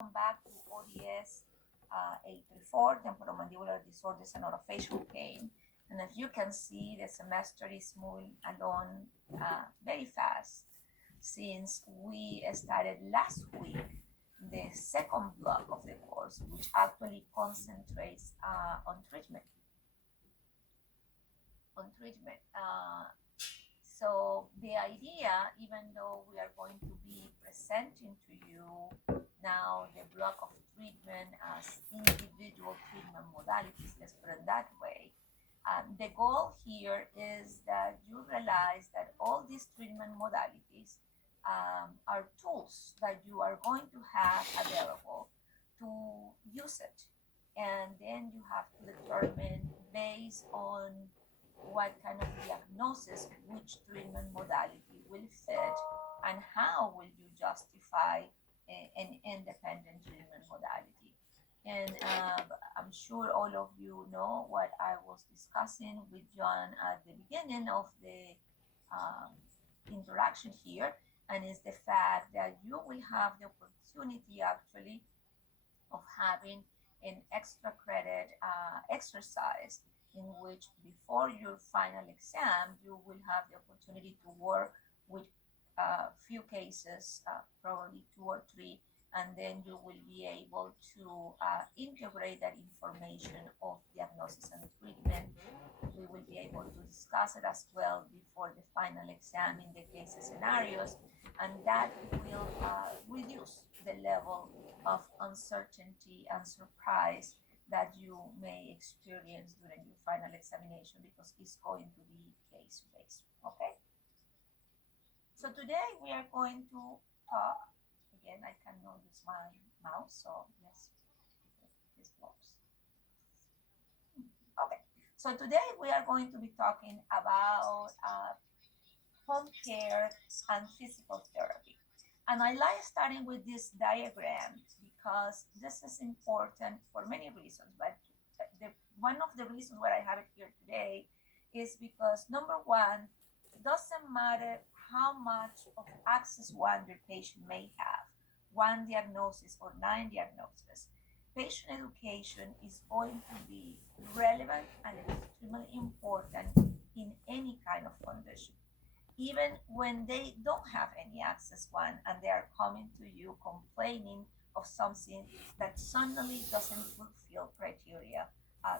Welcome back to ODS 834, Temporomandibular Disorders and Orofacial Pain. And as you can see, the semester is moving along very fast since we started last week the second block of the course, which actually concentrates on treatment. So the idea, even though we are going to be presenting to you now the block of treatment as individual treatment modalities, let's put it that way, the goal here is that you realize that all these treatment modalities are tools that you are going to have available to use it. And then you have to determine based on what kind of diagnosis, which treatment modality will fit, and how will you justify an independent treatment modality. And I'm sure all of you know what I was discussing with John at the beginning of the um, interaction here, and is the fact that you will have the opportunity actually of having an extra credit exercise in which before your final exam you will have the opportunity to work with a few cases, probably two or three, and then you will be able to integrate that information of diagnosis and treatment. We will be able to discuss it as well before the final exam in the case scenarios, and that will reduce the level of uncertainty and surprise that you may experience during your final examination because it's going to be case based. Okay, so today we are going to talk again. I cannot use my mouse, so yes, this works. Okay, so today we are going to be talking about home care and physical therapy. And I like starting with this diagram because this is important for many reasons. But one of the reasons why I have it here today is because number one, doesn't matter how much of access one your patient may have, one diagnosis or nine diagnoses, patient education is going to be relevant and extremely important in any kind of condition, even when they don't have any access one and they are coming to you complaining of something that suddenly doesn't fulfill criteria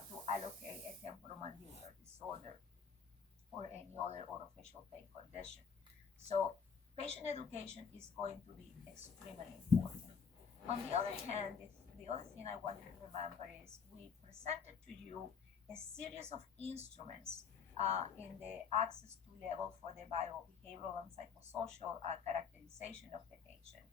to allocate a temporomandibular disorder or any other orofacial pain condition. So patient education is going to be extremely important. On the other hand, the other thing I want you to remember is we presented to you a series of instruments in the access to level for the biobehavioral and psychosocial characterization of the patient.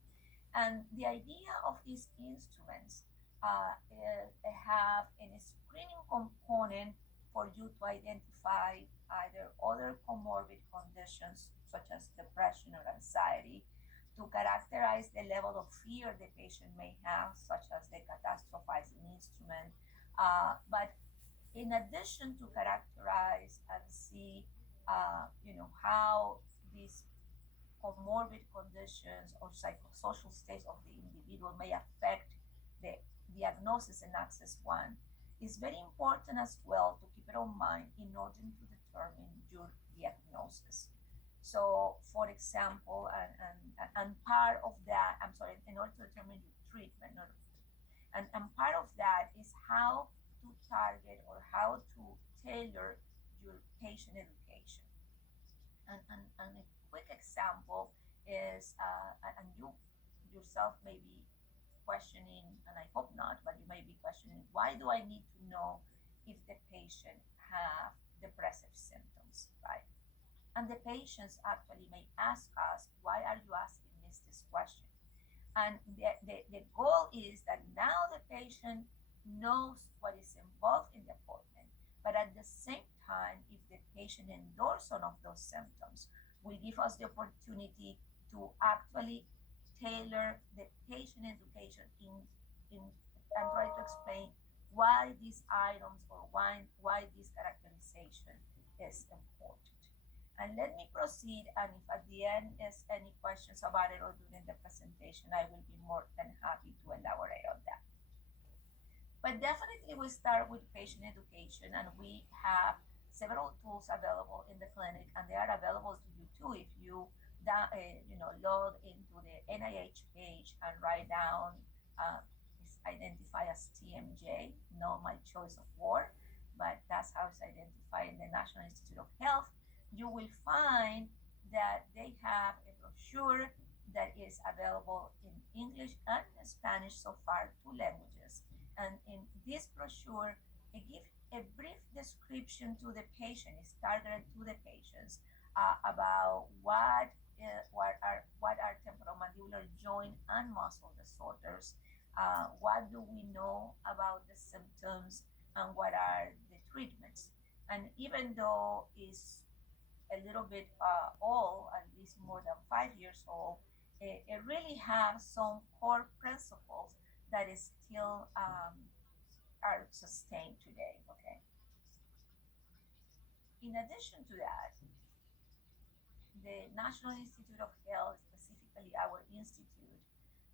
And the idea of these instruments have a screening component for you to identify either other comorbid conditions such as depression or anxiety, to characterize the level of fear the patient may have, such as the catastrophizing instrument. But in addition to characterize and see, how these comorbid conditions or psychosocial states of the individual may affect the diagnosis and access one, is very important as well to keep it in mind in order to determine your diagnosis. So, for example, and part of that, I'm sorry, in order to determine your treatment, and part of that is how to target or how to tailor your patient education. And a quick example is, and you yourself may be questioning, and I hope not, but you may be questioning, why do I need to know if the patient have depressive symptoms, right? And the patients actually may ask us, why are you asking me this question? And the goal is that now the patient knows what is involved in the appointment, but at the same time, if the patient endorses one of those symptoms, will give us the opportunity to actually tailor the patient education in and try to explain why these items or why this characterization is important. And let me proceed, and if at the end is any questions about it or during the presentation, I will be more than happy to elaborate on that. But definitely we start with patient education, and we have several tools available in the clinic, and they are available to you too if you log into the NIH page and write down it's identified as TMJ, not my choice of word, but that's how it's identified in the National Institute of Health. You will find that they have a brochure that is available in English and Spanish, so far, two languages. And in this brochure, it gives a brief description to the patient. It's targeted to the patients about what are temporomandibular joint and muscle disorders. What do we know about the symptoms and what are the treatments? And even though it's a little bit old, at least more than 5 years old, it really has some core principles that is still are sustained today. Okay. In addition to that, the National Institute of Health, specifically our institute,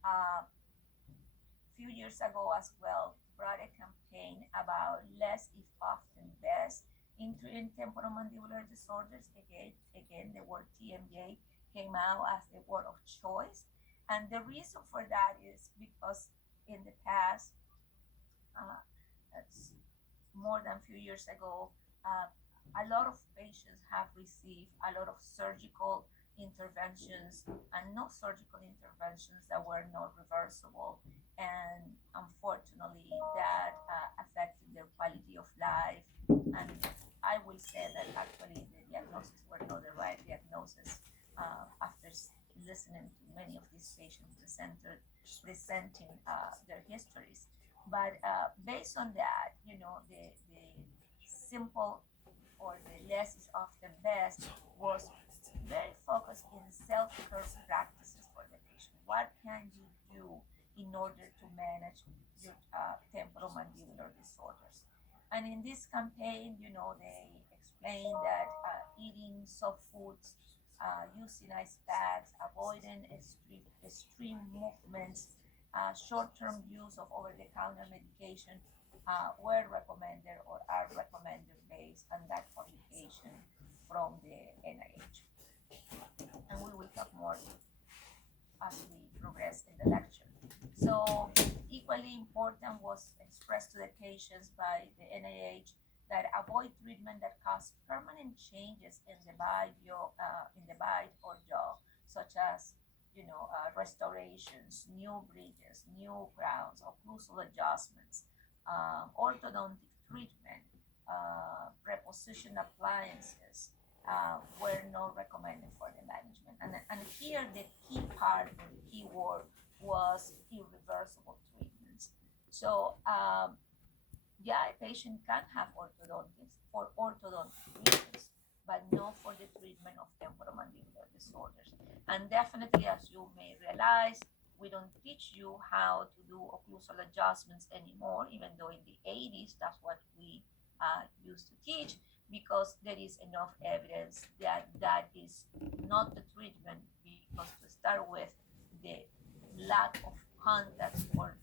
a few years ago as well, brought a campaign about less if often best in treating temporomandibular disorders. Again, the word TMJ came out as the word of choice. And the reason for that is because in the past, that's more than a few years ago, a lot of patients have received a lot of surgical interventions and no surgical interventions that were not reversible. And unfortunately, that affected their quality of life. And I will say that actually the diagnosis were not the right diagnosis after listening to many of these patients presenting their histories. But based on that, the simple or the less is often best was very focused in self-care practices for the patient. What can you do in order to manage your temporomandibular disorders? And in this campaign, they explain that eating soft foods, using ice baths, avoiding extreme movements, short-term use of over-the-counter medication were recommended or are recommended based on that publication from the NIH. And we will talk more as we progress in the lecture. So equally important was expressed to the patients by the NIH that avoid treatment that cause permanent changes in the bite or jaw, such as restorations, new bridges, new crowns, occlusal adjustments, orthodontic treatment, preposition appliances were not recommended for the management. And here the key part, or the key word was irreversible treatments. So a patient can have orthodontics for orthodontic reasons, but not for the treatment of temporomandibular disorders. And definitely, as you may realize, we don't teach you how to do occlusal adjustments anymore, even though in the 80s, that's what we used to teach, because there is enough evidence that that is not the treatment, because to start with, the lack of contact or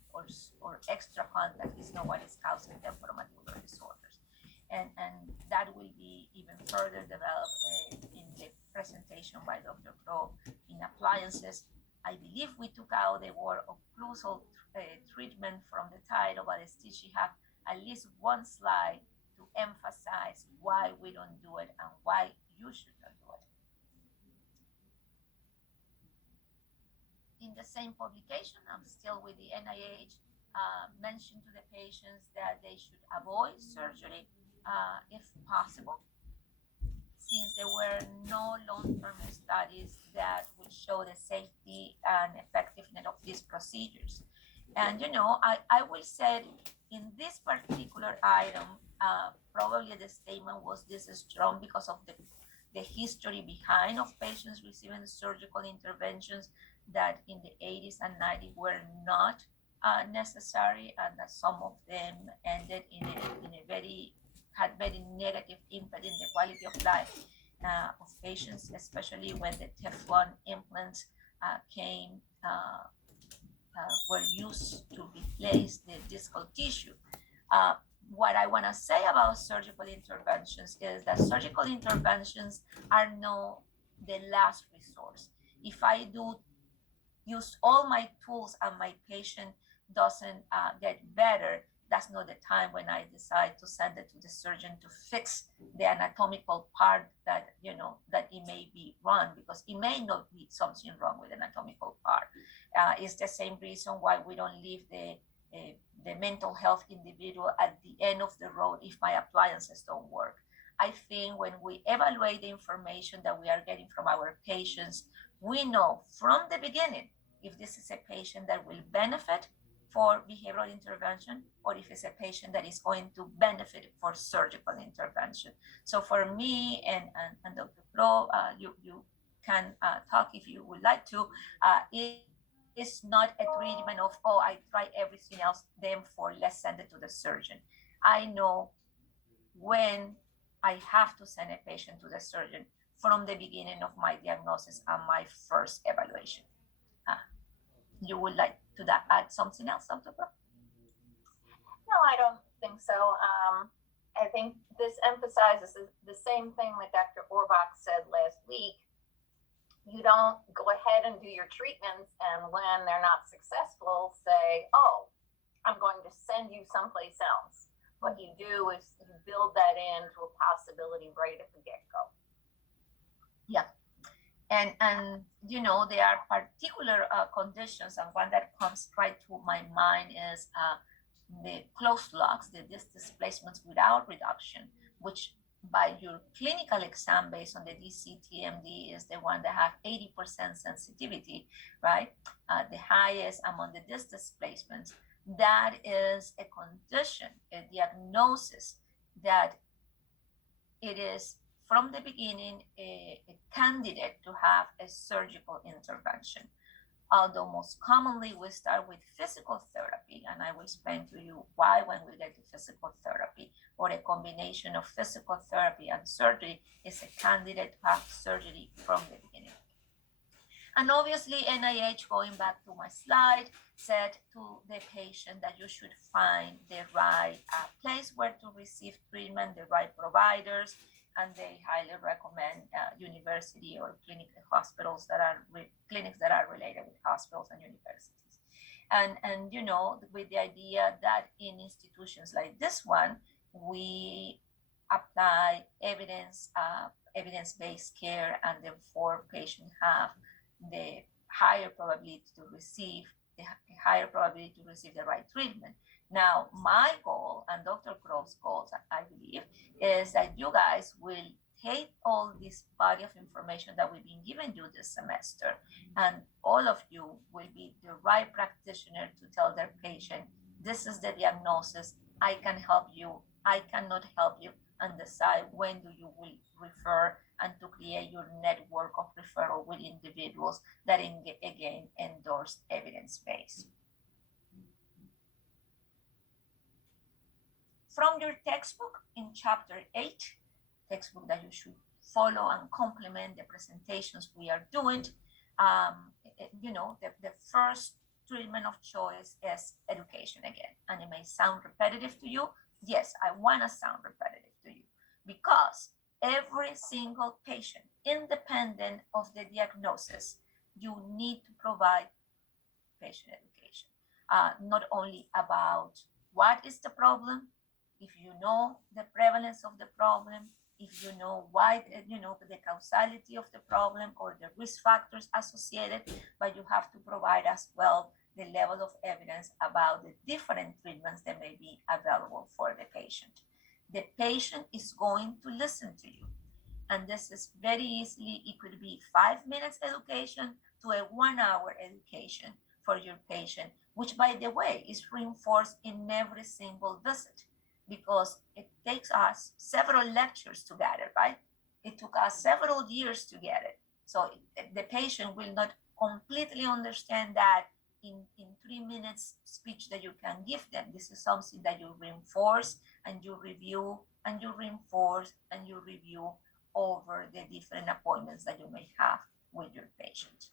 extra contact is not what is causing temporomandibular disorders. And that will be even further developed in the presentation by Dr. Crow in appliances. I believe we took out the word occlusal treatment from the title, but still she have at least one slide to emphasize why we don't do it and why you should not do it. In the same publication, I'm still with the NIH, mentioned to the patients that they should avoid surgery if possible, since there were no long-term studies that would show the safety and effectiveness of these procedures. And I will say in this particular item, probably the statement was this strong because of the history behind of patients receiving surgical interventions that in the 80s and 90s were not necessary, and that some of them ended in a very negative impact in the quality of life. of patients, especially when the Teflon implants were used to replace the discal tissue. What I want to say about surgical interventions is that surgical interventions are not the last resource. If I do use all my tools and my patient doesn't get better, that's not the time when I decide to send it to the surgeon to fix the anatomical part that it may be wrong, because it may not be something wrong with the anatomical part. It's the same reason why we don't leave the mental health individual at the end of the road if my appliances don't work. I think when we evaluate the information that we are getting from our patients, we know from the beginning if this is a patient that will benefit for behavioral intervention or if it's a patient that is going to benefit for surgical intervention. So for me and Dr. Pro, you can talk if you would like to. It's not a treatment of, oh, I try everything else, therefore let's send it to the surgeon. I know when I have to send a patient to the surgeon from the beginning of my diagnosis and my first evaluation. You would like to add something else, Dr. Pro? No, I don't think so. I think this emphasizes the same thing that Dr. Orbach said last week. You don't go ahead and do your treatments, and when they're not successful, say, oh, I'm going to send you someplace else. What you do is you build that into a possibility right at the get-go. Yeah. And there are particular conditions, and one that comes right to my mind is the closed locks, the disc displacements without reduction, which by your clinical exam based on the DCTMD is the one that have 80% sensitivity, right? The highest among the disc displacements. That is a condition, a diagnosis that it is from the beginning a candidate to have a surgical intervention. Although most commonly we start with physical therapy, and I will explain to you why when we get to physical therapy, or a combination of physical therapy and surgery is a candidate to have surgery from the beginning. And obviously NIH, going back to my slide, said to the patient that you should find the right place where to receive treatment, the right providers, and they highly recommend university or clinics that are related with hospitals and universities. And with the idea that in institutions like this one, we apply evidence-based care, and therefore patients have the higher probability to receive the right treatment. Now, my goal and Dr. Crow's goals, I believe, is that you guys will take all this body of information that we've been giving you this semester, and all of you will be the right practitioner to tell their patient, this is the diagnosis, I can help you, I cannot help you, and decide when do you will refer, and to create your network of referral with individuals that again endorse evidence-based. From your textbook in chapter 8, textbook that you should follow and complement the presentations we are doing, the first treatment of choice is education again. And it may sound repetitive to you. Yes, I want to sound repetitive to you, because every single patient, independent of the diagnosis, you need to provide patient education. Not only about what is the problem, if you know the prevalence of the problem, if you know why, the causality of the problem or the risk factors associated, but you have to provide as well the level of evidence about the different treatments that may be available for the patient. The patient is going to listen to you. And this is very easily, it could be 5 minutes education to a 1 hour education for your patient, which by the way is reinforced in every single visit, because it takes us several lectures to get it, right? It took us several years to get it. So the patient will not completely understand that in 3 minutes speech that you can give them. This is something that you reinforce and you review and you reinforce and you review over the different appointments that you may have with your patient.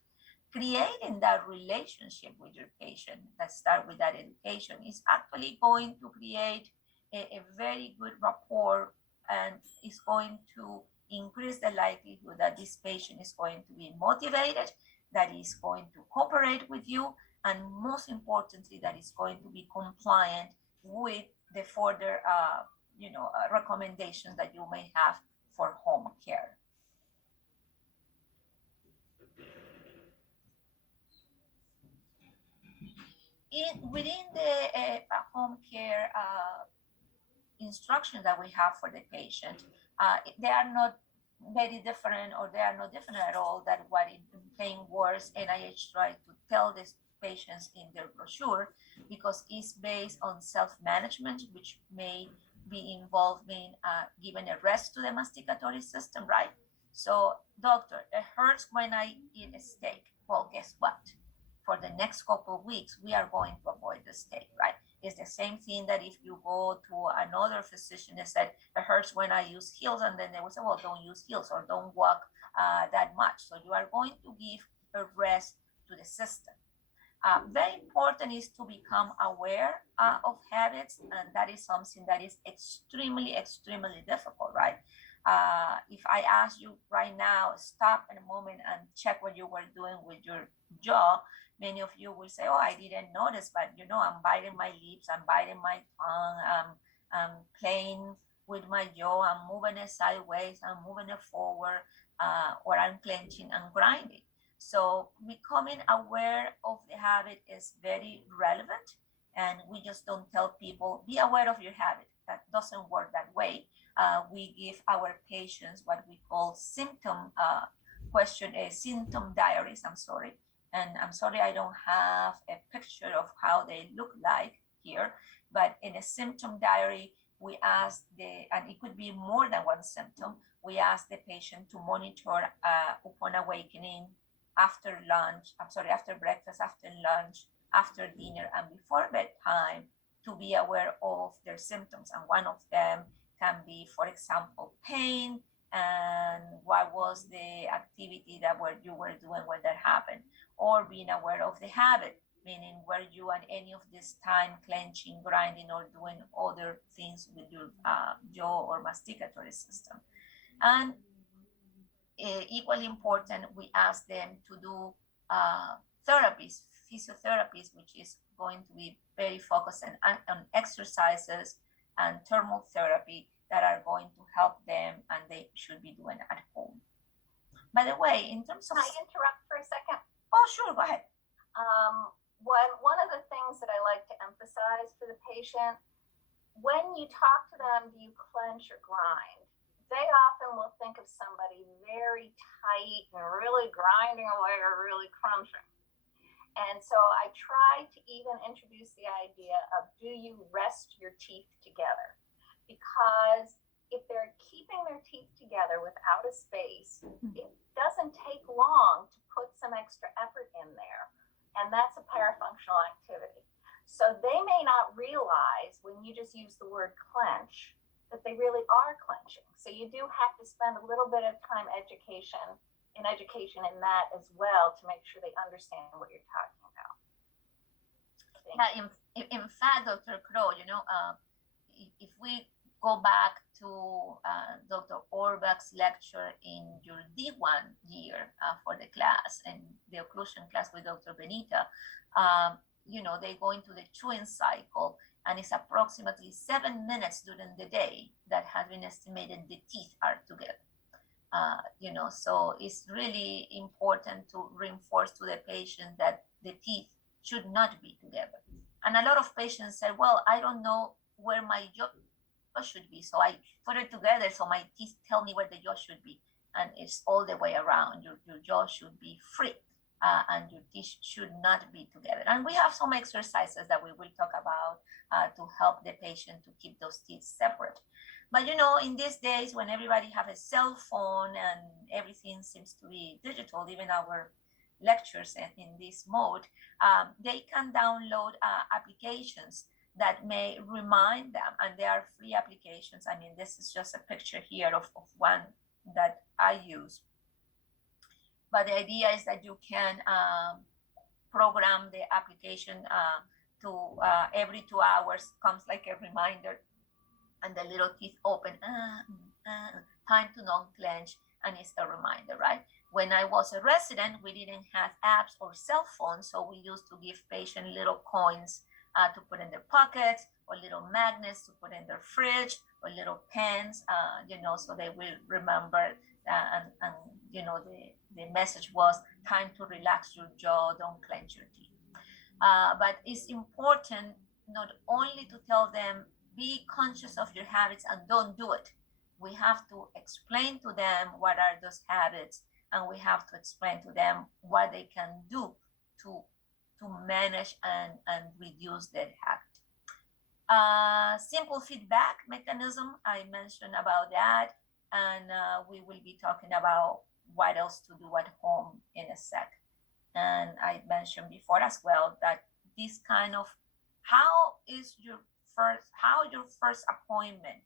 Creating that relationship with your patient that start with that education is actually going to create a very good rapport, and is going to increase the likelihood that this patient is going to be motivated, that is going to cooperate with you, and most importantly, that is going to be compliant with the further recommendations that you may have for home care. Within the home care instructions that we have for the patient, they are not very different, or they are not different at all than what in plain words NIH tried to tell these patients in their brochure, because it's based on self-management, which may be involving giving a rest to the masticatory system, right? So, doctor, it hurts when I eat a steak. Well, guess what? For the next couple of weeks, we are going to avoid the steak, right? It's the same thing that if you go to another physician and said, it hurts when I use heels, and then they will say, well, don't use heels or don't walk that much. So you are going to give a rest to the system. Very important is to become aware of habits, and that is something that is extremely, extremely difficult, right? If I ask you right now, stop in a moment and check what you were doing with your jaw, many of you will say, oh, I didn't notice, but I'm biting my lips, I'm biting my tongue, I'm playing with my jaw, I'm moving it sideways, I'm moving it forward, or I'm clenching and grinding. So becoming aware of the habit is very relevant, and we just don't tell people, be aware of your habit. That doesn't work that way. We give our patients what we call symptom diaries, and I'm sorry I don't have a picture of how they look like here, but in a symptom diary, we ask and it could be more than one symptom, we ask the patient to monitor upon awakening, after breakfast, after lunch, after dinner, and before bedtime, to be aware of their symptoms. And one of them can be, for example, pain, and what was the activity that you were doing when that happened, or being aware of the habit, meaning were you at any of this time clenching, grinding, or doing other things with your jaw or masticatory system. And equally important, we ask them to do physiotherapies, which is going to be very focused on exercises and thermal therapy that are going to help them, and they should be doing at home. By the way, in terms of... Can I interrupt for a second? Oh, sure, go ahead. One of the things that I like to emphasize for the patient, when you talk to them, do you clench or grind? They often will think of somebody very tight and really grinding away or really crunching. And so I try to even introduce the idea of, do you rest your teeth together? Because if they're keeping their teeth together without a space, it doesn't take long to put some extra effort in there. And that's a parafunctional activity. So they may not realize when you just use the word clench that they really are clenching. So you do have to spend a little bit of time in education in that as well, to make sure they understand what you're talking about. Yeah, in fact, Dr. Crow, if we go back to Dr. Orbach's lecture in your D1 year for the class, and the occlusion class with Dr. Benita, they go into the chewing cycle, and it's approximately 7 minutes during the day that has been estimated the teeth are together. So it's really important to reinforce to the patient that the teeth should not be together. And a lot of patients say, well, I don't know where my jaw should be, so I put it together so my teeth tell me where the jaw should be. And it's all the way around. Your jaw should be free, and your teeth should not be together. And we have some exercises that we will talk about to help the patient to keep those teeth separate. But in these days, when everybody have a cell phone and everything seems to be digital, even our lectures in this mode, they can download applications that may remind them, and they are free applications. I mean, this is just a picture here of one that I use. But the idea is that you can program the application to every 2 hours comes like a reminder, and the little teeth open, time to non-clench, and it's a reminder, right? When I was a resident, we didn't have apps or cell phones, so we used to give patients little coins to put in their pockets, or little magnets to put in their fridge, or little pens, so they will remember. And the message was time to relax your jaw, don't clench your teeth. But it's important not only to tell them, be conscious of your habits and don't do it. We have to explain to them what are those habits, and we have to explain to them what they can do to manage and reduce that habit. Simple feedback mechanism, I mentioned about that, and we will be talking about what else to do at home in a sec. And I mentioned before as well that this kind of how your first appointment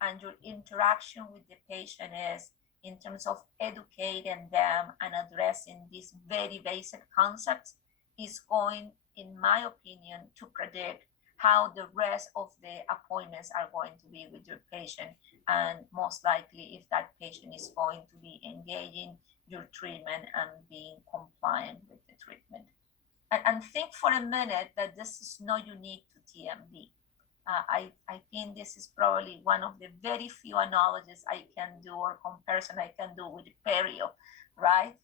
and your interaction with the patient is in terms of educating them and addressing these very basic concepts is going, in my opinion, to predict how the rest of the appointments are going to be with your patient, and most likely if that patient is going to be engaging your treatment and being compliant with the treatment. And think for a minute that this is not unique to TMD. I think this is probably one of the very few analogies I can do or comparison I can do with perio, right?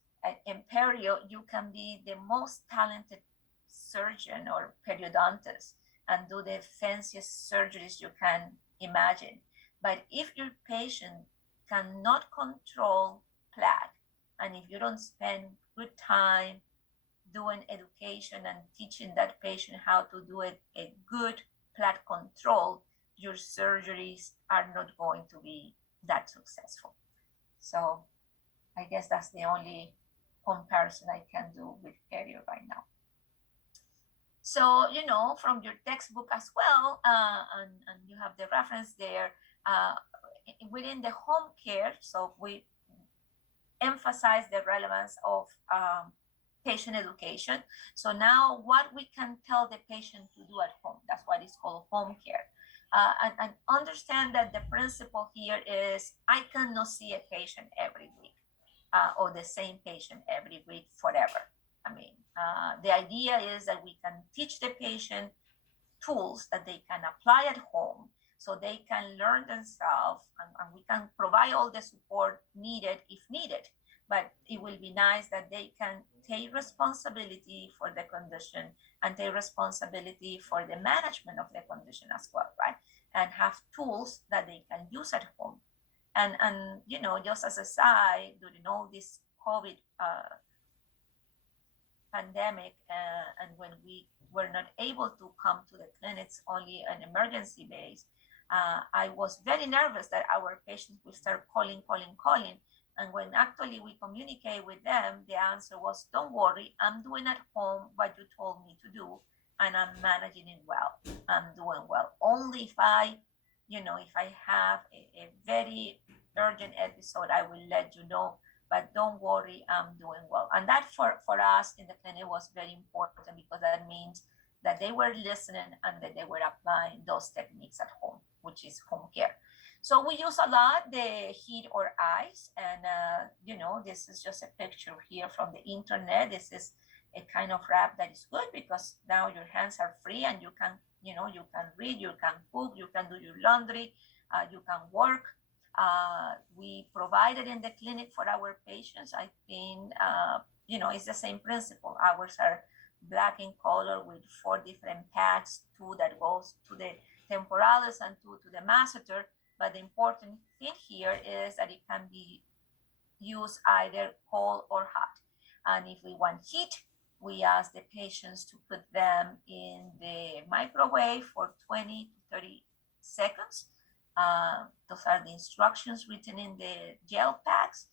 In perio, you can be the most talented surgeon or periodontist and do the fanciest surgeries you can imagine. But if your patient cannot control plaque, and if you don't spend good time doing education and teaching that patient how to do a good plaque control, your surgeries are not going to be that successful. So I guess that's the only comparison I can do with perio right now. So, from your textbook as well, and you have the reference there, within the home care, so we emphasize the relevance of patient education. So now what we can tell the patient to do at home, that's what is called home care. And understand that the principle here is I cannot see a patient every week or the same patient every week forever. I mean, the idea is that we can teach the patient tools that they can apply at home so they can learn themselves, and we can provide all the support needed if needed. But it will be nice that they can take responsibility for the condition and take responsibility for the management of the condition as well, right? And have tools that they can use at home. And just as a side, during all this COVID pandemic, and when we were not able to come to the clinics, only an emergency base, I was very nervous that our patients would start calling. And when actually we communicate with them, the answer was, don't worry, I'm doing at home what you told me to do, and I'm managing it well. I'm doing well. Only if I have a very urgent episode, I will let you know, but don't worry, I'm doing well. And that for us in the clinic was very important, because that means that they were listening and that they were applying those techniques at home, which is home care. So we use a lot the heat or ice, and this is just a picture here from the internet. This is a kind of wrap that is good because now your hands are free and you can read, you can cook, you can do your laundry, you can work. We provide it in the clinic for our patients. I think it's the same principle. Ours are black in color with 4 different pads, 2 that goes to the temporalis and 2 to the masseter. But the important thing here is that it can be used either cold or hot. And if we want heat, we ask the patients to put them in the microwave for 20 to 30 seconds. Those are the instructions written in the gel packs.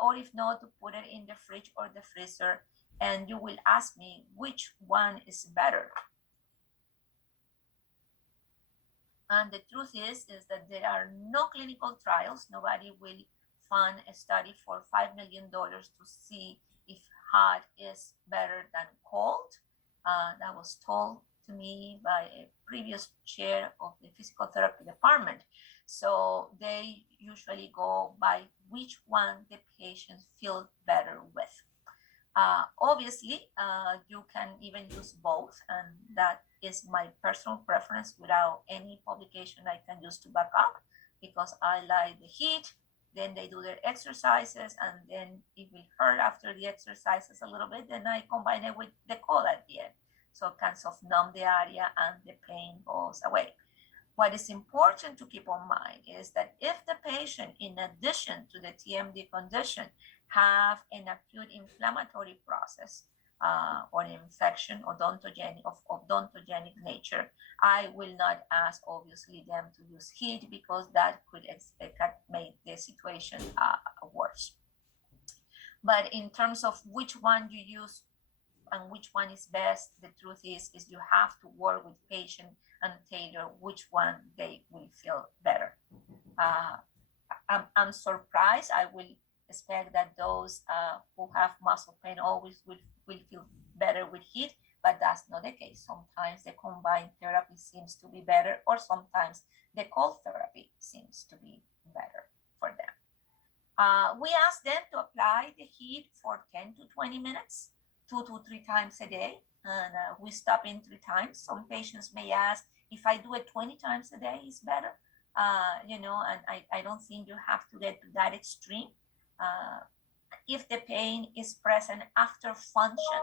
Or if not, to put it in the fridge or the freezer. And you will ask me which one is better. And the truth is that there are no clinical trials. Nobody will fund a study for $5 million to see if hot is better than cold. That was told to me by a previous chair of the physical therapy department. So they usually go by which one the patients feel better with. Obviously, you can even use both, and that is my personal preference without any publication I can use to back up, because I like the heat. Then they do their exercises, and then it will hurt after the exercises a little bit. Then I combine it with the cold at the end. So it kind of numb the area and the pain goes away. What is important to keep in mind is that if the patient, in addition to the TMD condition, have an acute inflammatory process or an infection of odontogenic nature, I will not ask, obviously, them to use heat, because that could make the situation worse. But in terms of which one you use and which one is best, the truth is you have to work with patient and tailor which one they will feel better. I'm surprised. I will expect that those who have muscle pain always will feel better with heat, but that's not the case. Sometimes the combined therapy seems to be better, or sometimes the cold therapy seems to be better for them. We ask them to apply the heat for 10 to 20 minutes, 2 to 3 times a day, and we stop in 3 times. Some patients may ask, if I do it 20 times a day, is better. And I don't think you have to get to that extreme. If the pain is present after function,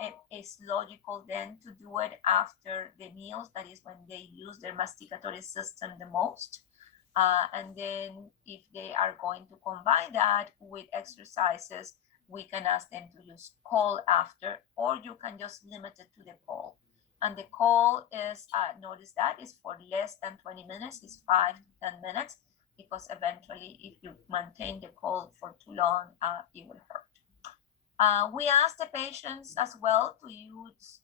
it is logical then to do it after the meals. That is when they use their masticatory system the most. And then if they are going to combine that with exercises, we can ask them to use cold after, or you can just limit it to the cold. And the cold is, notice that is for less than 20 minutes, it's 5 to 10 minutes, because eventually if you maintain the cold for too long, it will hurt. We ask the patients as well to use,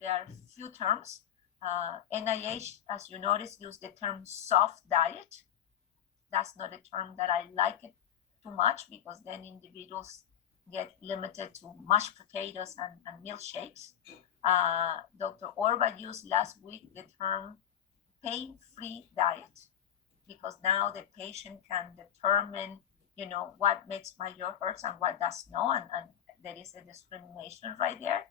there are few terms. NIH, as you notice, use the term soft diet. That's not a term that I like it too much, because then individuals get limited to mashed potatoes and milkshakes. Dr. Orba used last week the term pain-free diet, because now the patient can determine, what makes my jaw hurts and what does not, and there is a discrimination right there.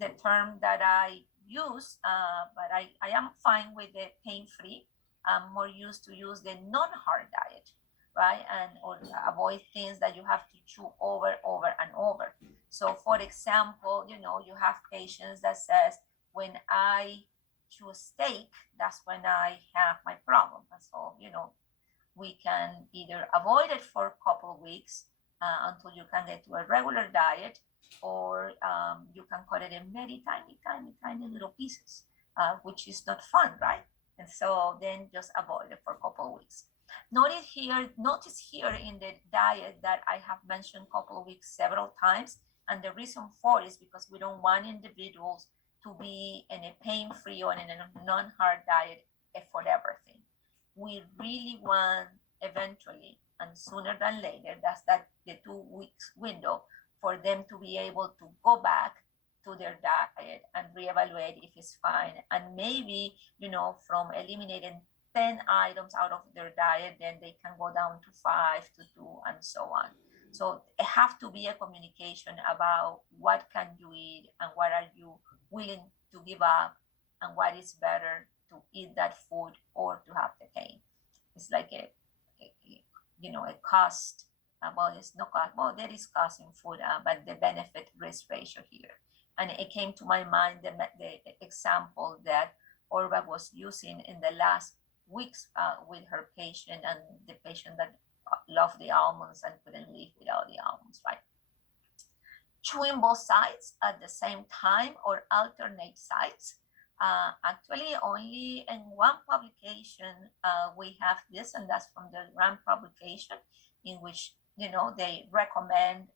The term that I use, but I am fine with the pain-free. I'm more used to use the non-hard diet, right? Or avoid things that you have to chew over and over. So for example, you have patients that says, when I chew steak, that's when I have my problem. And so, we can either avoid it for a couple of weeks until you can get to a regular diet, or you can cut it in very tiny little pieces, which is not fun, right? And so then just avoid it for a couple of weeks. Notice here in the diet that I have mentioned a couple of weeks several times, and the reason for it is because we don't want individuals to be in a pain-free or in a non-hard diet for everything. We really want eventually, and sooner than later, that's the 2 weeks window, for them to be able to go back to their diet and reevaluate if it's fine. And maybe, from eliminating 10 items out of their diet, then they can go down to 5 to 2 and so on. So it has to be a communication about what can you eat and what are you willing to give up, and what is better to eat that food or to have the pain. It's like a cost. Well, it's no cost. Well, there is cost in food, but the benefit risk ratio here. And it came to my mind the example that Orba was using in the last weeks with her patient, and the patient that loved the almonds and couldn't live without the almonds, right? Chewing both sides at the same time or alternate sides. Actually, only in one publication we have this, and that's from the RAM publication, in which they recommend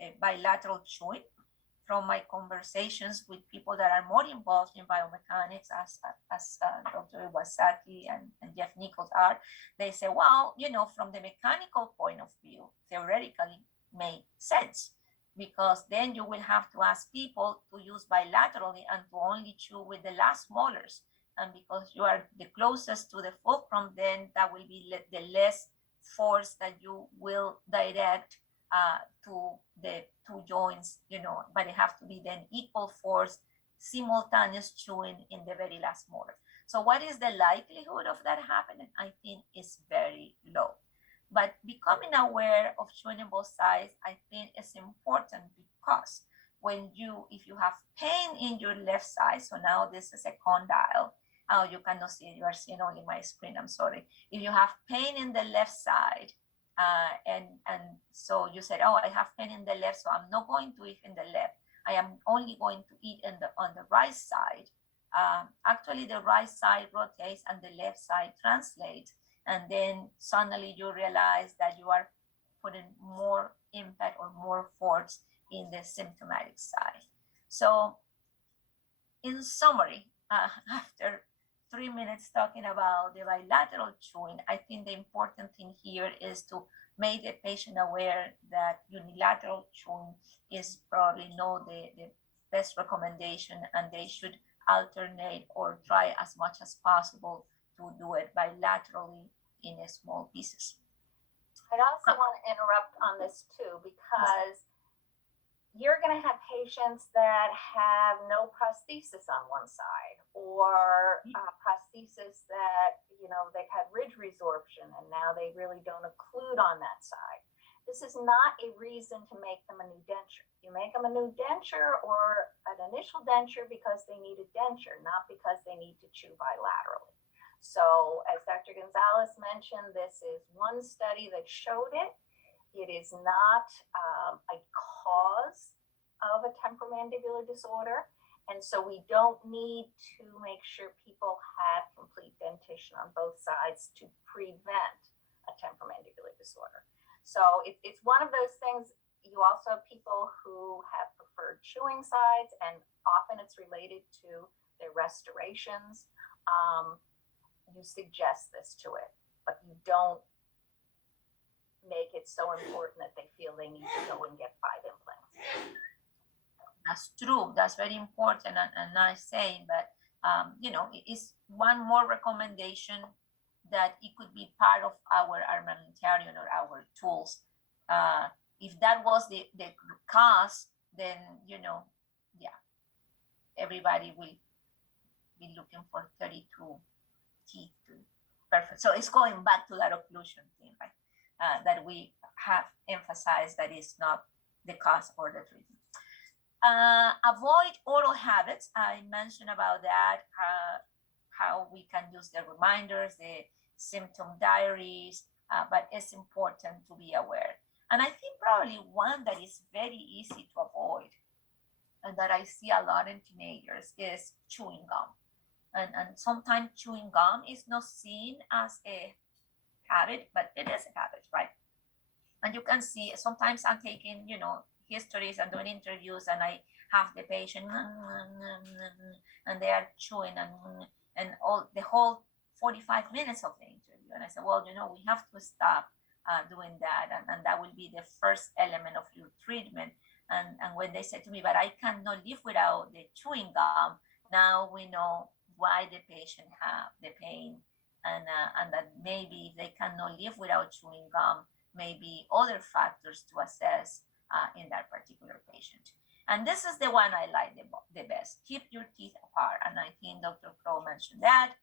a bilateral chewing from my conversations with people that are more involved in biomechanics, as Dr. Iwasaki and Jeff Nichols are, they say, well, from the mechanical point of view, theoretically make sense, because then you will have to ask people to use bilaterally and to only chew with the last molars. And because you are the closest to the fulcrum, then that will be the less force that you will direct to the two joints, but it have to be then equal force, simultaneous chewing in the very last molar. So what is the likelihood of that happening? I think is very low. But becoming aware of chewing in both sides, I think is important, because if you have pain in your left side, so now this is a condyle, you cannot see it, you are seeing only my screen, I'm sorry. If you have pain in the left side, and so you said, oh, I have pain in the left, so I'm not going to eat in the left. I am only going to eat on the right side. Actually, the right side rotates and the left side translates. And then suddenly you realize that you are putting more impact or more force in the symptomatic side. So in summary, after 3 minutes talking about the bilateral chewing, I think the important thing here is to make the patient aware that unilateral chewing is probably not the best recommendation, and they should alternate or try as much as possible to do it bilaterally in small pieces. I'd also want to interrupt on this too, because you're going to have patients that have no prosthesis on one side, or prosthesis that, they've had ridge resorption and now they really don't occlude on that side. This is not a reason to make them a new denture. You make them a new denture or an initial denture because they need a denture, not because they need to chew bilaterally. So as Dr. Gonzalez mentioned, this is one study that showed it. It is not a cause of a temporomandibular disorder. And so we don't need to make sure people have complete dentition on both sides to prevent a temporomandibular disorder. So it's one of those things. You also have people who have preferred chewing sides, and often it's related to their restorations. You suggest this to it, but you don't make it so important that they feel they need to go and get 5 implants. That's true. That's very important and nice saying, but it's one more recommendation that it could be part of our armamentarium or our tools. If that was the cause, then everybody will be looking for 32 teeth to perfect. So it's going back to that occlusion thing, right? That we have emphasized that is not the cause or the treatment. Avoid oral habits. I mentioned about that, how we can use the reminders, the symptom diaries, but it's important to be aware. And I think probably one that is very easy to avoid and that I see a lot in teenagers is chewing gum. And sometimes chewing gum is not seen as a habit, but it is a habit, right? And you can see sometimes I'm taking, histories and doing interviews, and I have the patient and they are chewing and all the whole 45 minutes of the interview. And I said, well, we have to stop doing that, and that will be the first element of your treatment. And when they said to me, but I cannot live without the chewing gum, now we know why the patient have the pain, and that maybe if they cannot live without chewing gum, maybe other factors to assess in that particular patient. And this is the one I like the best. Keep your teeth apart. And I think Dr. Crow mentioned that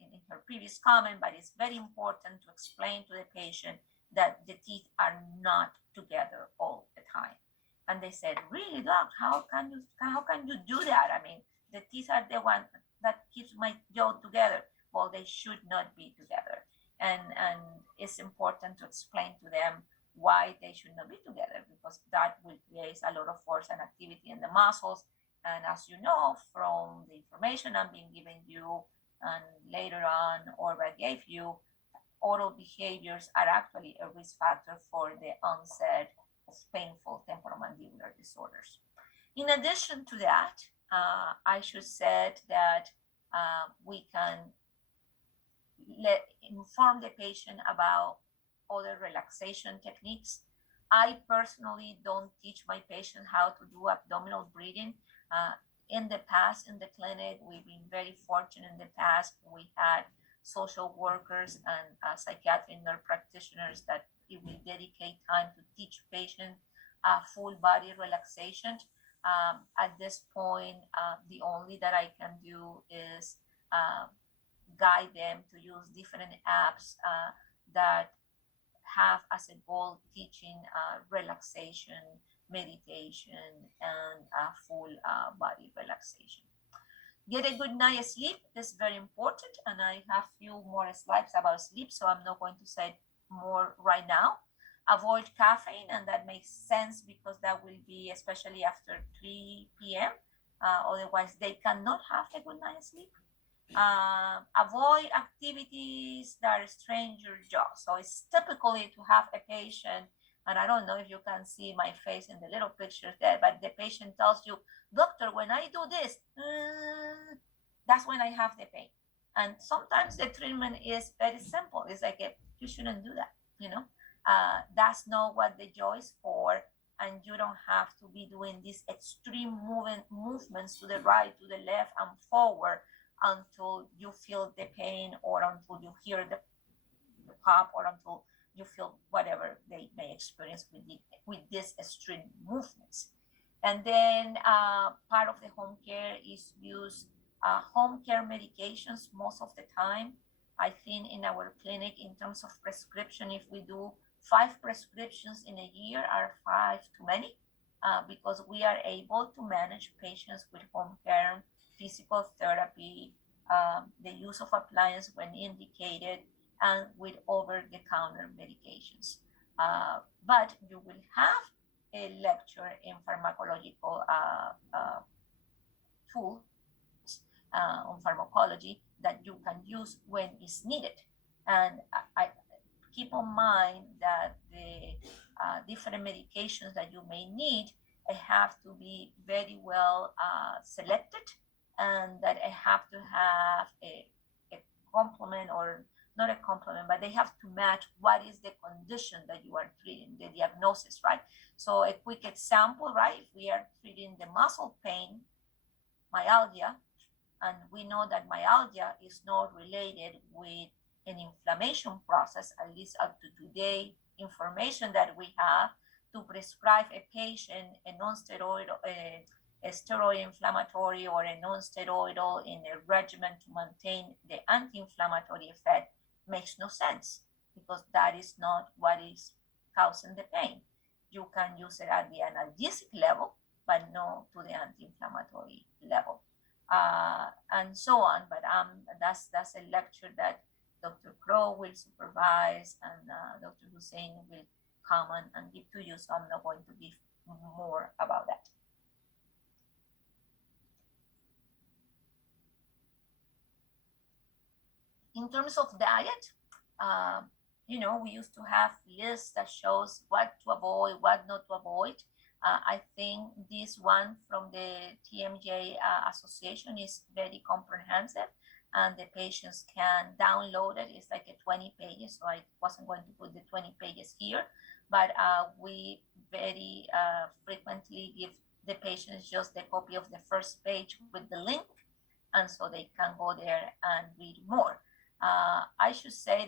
in her previous comment, but it's very important to explain to the patient that the teeth are not together all the time. And they said, really, doc, how can you do that? I mean, the teeth are the one that keeps my jaw together. Well, they should not be together. And it's important to explain to them why they should not be together, because that will create a lot of force and activity in the muscles. And as you know from the information I'm being given you and later on Orva gave you, oral behaviors are actually a risk factor for the onset painful temporomandibular disorders. In addition to that, I should say that we can inform the patient about other relaxation techniques. I personally don't teach my patient how to do abdominal breathing. In the past, in the clinic, we've been very fortunate in the past. We had social workers and psychiatric nurse practitioners that will dedicate time to teach patients full body relaxation. At this point, the only that I can do is guide them to use different apps that have as a goal teaching relaxation, meditation, and full body relaxation. Get a good night's sleep is very important, and I have few more slides about sleep, so I'm not going to say more right now. Avoid caffeine, and that makes sense because that will be especially after 3 p.m. Otherwise, they cannot have a good night's sleep. Avoid activities that strain your jaw. So it's typically to have a patient, and I don't know if you can see my face in the little pictures there, but the patient tells you, doctor, when I do this, that's when I have the pain. And sometimes the treatment is very simple. It's like, you shouldn't do that, you know. That's not what the jaw is for, and you don't have to be doing these extreme movements to the right, to the left, and forward until you feel the pain or until you hear the pop or until you feel whatever they may experience with these extreme movements. And then part of the home care is use home care medications most of the time. I think in our clinic, in terms of prescription, if we do 5 prescriptions in a year are 5 too many because we are able to manage patients with home care, physical therapy, the use of appliance when indicated, and with over-the-counter medications. But you will have a lecture in pharmacological tools on pharmacology that you can use when it's needed. And I keep in mind that the different medications that you may need have to be very well selected, and that I have to have a complement, or not a complement, but they have to match what is the condition that you are treating, the diagnosis, right? So a quick example, right? If we are treating the muscle pain, myalgia, and we know that myalgia is not related with an inflammation process, at least up to today, information that we have to prescribe a patient a non-steroidal, a steroid inflammatory or a non-steroidal in a regimen to maintain the anti-inflammatory effect makes no sense, because that is not what is causing the pain. You can use it at the analgesic level, but not to the anti-inflammatory level, and so on. But that's a lecture that Dr. Crow will supervise, and Dr. Hussein will come and give to you, so I'm not going to give more about that. In terms of diet, we used to have lists that shows what to avoid, what not to avoid. I think this one from the TMJ Association is very comprehensive, and the patients can download it. It's like a 20 pages, so I wasn't going to put the 20 pages here, but we very frequently give the patients just the copy of the first page with the link, and so they can go there and read more. I should say